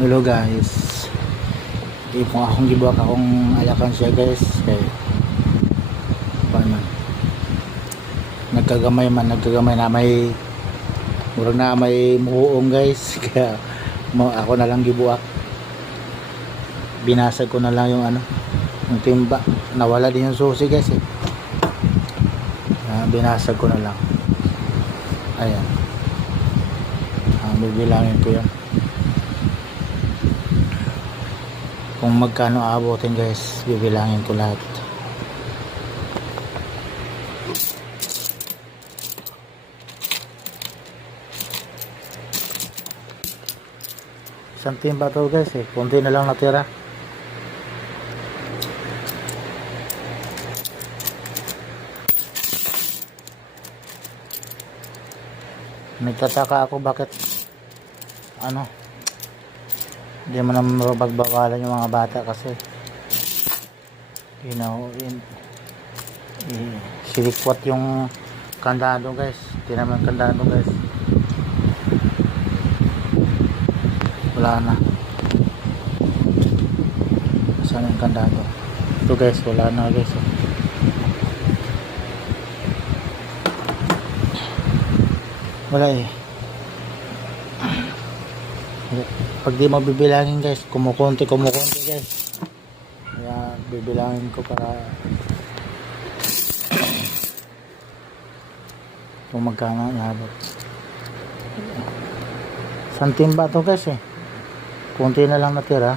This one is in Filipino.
Hello guys, di po akong gibuak akong alakan siya guys kay paano nagkagamay na may murag na may muhuong guys kaya ako na lang gibuak, binasag ko na lang yung yung timba, nawala din yung susi guys binasag ko na lang. Ayan, bibilangin ko yan kung magkano aabotin guys, bibilangin ko lahat. Isang timba to guys kunti na lang natira. Nagtataka ako bakit hindi mo naman mapagbawalan yung mga bata kasi silikwat yung kandado guys, hindi naman kandado guys, wala na. Saan yung kandado? Ito guys, wala na guys wala pag di mo bibilangin guys, kumukunti guys, kaya bibilangin ko para kung magkano nabot. Isang timba to guys kunti na lang natira.